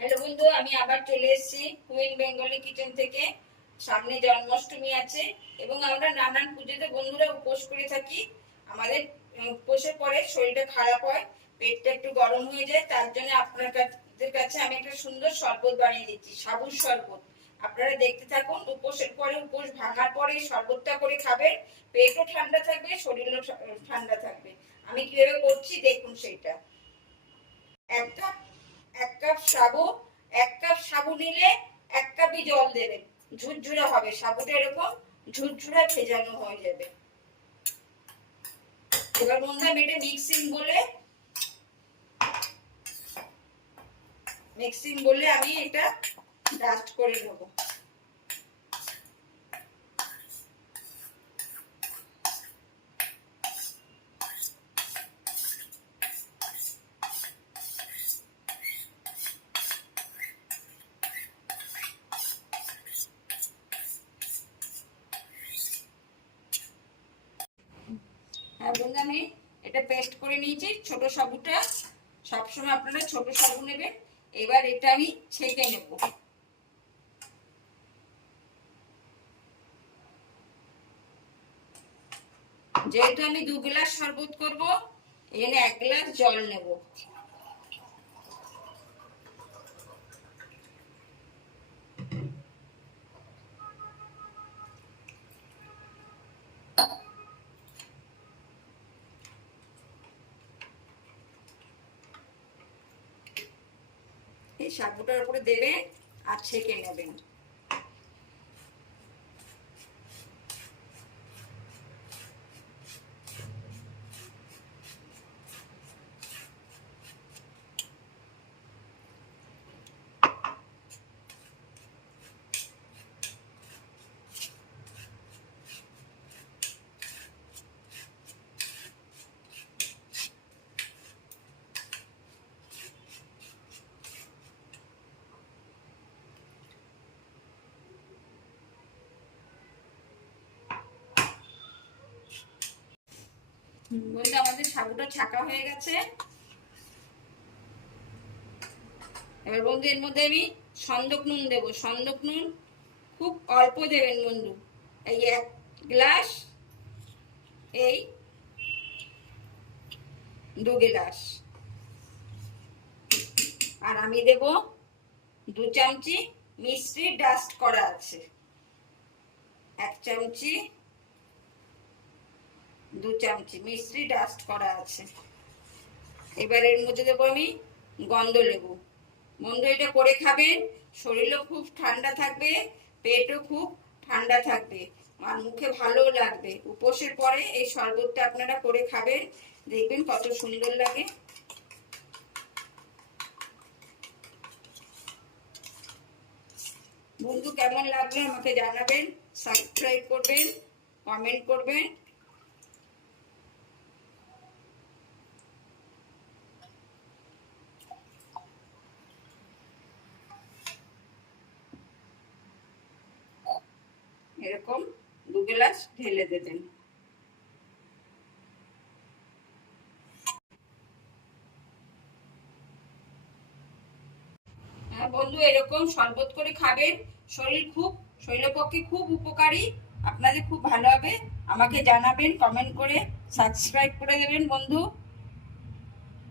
Hello বন্ধু, আমি আবার চলে এসেছি কুইন বেঙ্গলি কিচেন থেকে। সামনে জন্মাষ্টমী আছে এবং আমরা নানান পুজোতে বন্ধুরা উপোস করে থাকি। আমাদের উপোসের পরে শরীরটা খারাপ হয়, পেটটা একটু গরম হয়ে যায়, তার জন্য আপনাদের কাছে আমি একটা সুন্দর শরবত বানিয়ে দিচ্ছি, সাবুর শরবত। আপনারা দেখতে থাকুন, উপোসের পরে উপোস ভাঙার পরে শরবতটা করে খাবেন। পেটও ঠান্ডা থাকবে, শরীরও ঠান্ডা থাকবে। আমি কীভাবে করছি, দেখুন সেটা এক কাপ এক কাপ সাবু, এক কাপ সাবু নিলে এক কাপই জল দেবেন ঝুরঝুরা হবে, সাবুটা এরকম ঝুরঝুরা ভেজানো হয়ে যাবে। এবার বন্ধু আমি এটা মিক্সিং বলে মিক্সিং বলে আমি এটা ডাস্ট করে নেব। হ্যাঁ বন্ধু, আমি এটা পেস্ট করে নিয়েছি, ছোট সাবুটা। সবসময় আপনারা ছোট সাবু নেবেন। এবার এটা আমি ছেঁকে নেব। যেহেতু আমি দু গ্লাস শরবত করব এখানে এক গ্লাস জল নেব। এই সাবুটার উপরে দেবেন আর ছেঁকে নেবেন। বলতে আমাদের সাবুটা ছাকা হয়ে গেছে। এবার বন্ধু এর মধ্যে আমি সন্দক নুন দেবো। সন্দক নুন খুব অল্প দেবেন বন্ধু। এই এক গ্লাস, এই দু গ্লাস। আর আমি দেব দু চামচি মিশ্রি ডাস্ট করা আছে। এক চামচি দু চামচি মিশ্রি ডাস্ট করা আছে। এবার এর মধ্যে দেবো আমি গন্ধ লেবু। বন্ধু, এটা করে খাবেন, শরীরও খুব ঠান্ডা থাকবে, পেটও খুব ঠান্ডা থাকবে, আর মুখে ভালো লাগবে। উপোসের পরে এই শরবতটা আপনারা করে খাবেন, দেখবেন কত সুন্দর লাগে। বন্ধু, কেমন লাগল আমাকে জানাবেন সাবস্ক্রাইব করবেন কমেন্ট করবেন। এরকম দু গ্লাস ঢেলে দেবেন। হ্যাঁ বন্ধু, এরকম শরবত করে খাবেন। শরীর খুব, শরীরের পক্ষে খুব উপকারী। আপনাদের খুব ভালো হবে। আমাকে জানাবেন কমেন্ট করে সাবস্ক্রাইব করে দেবেন, বন্ধু।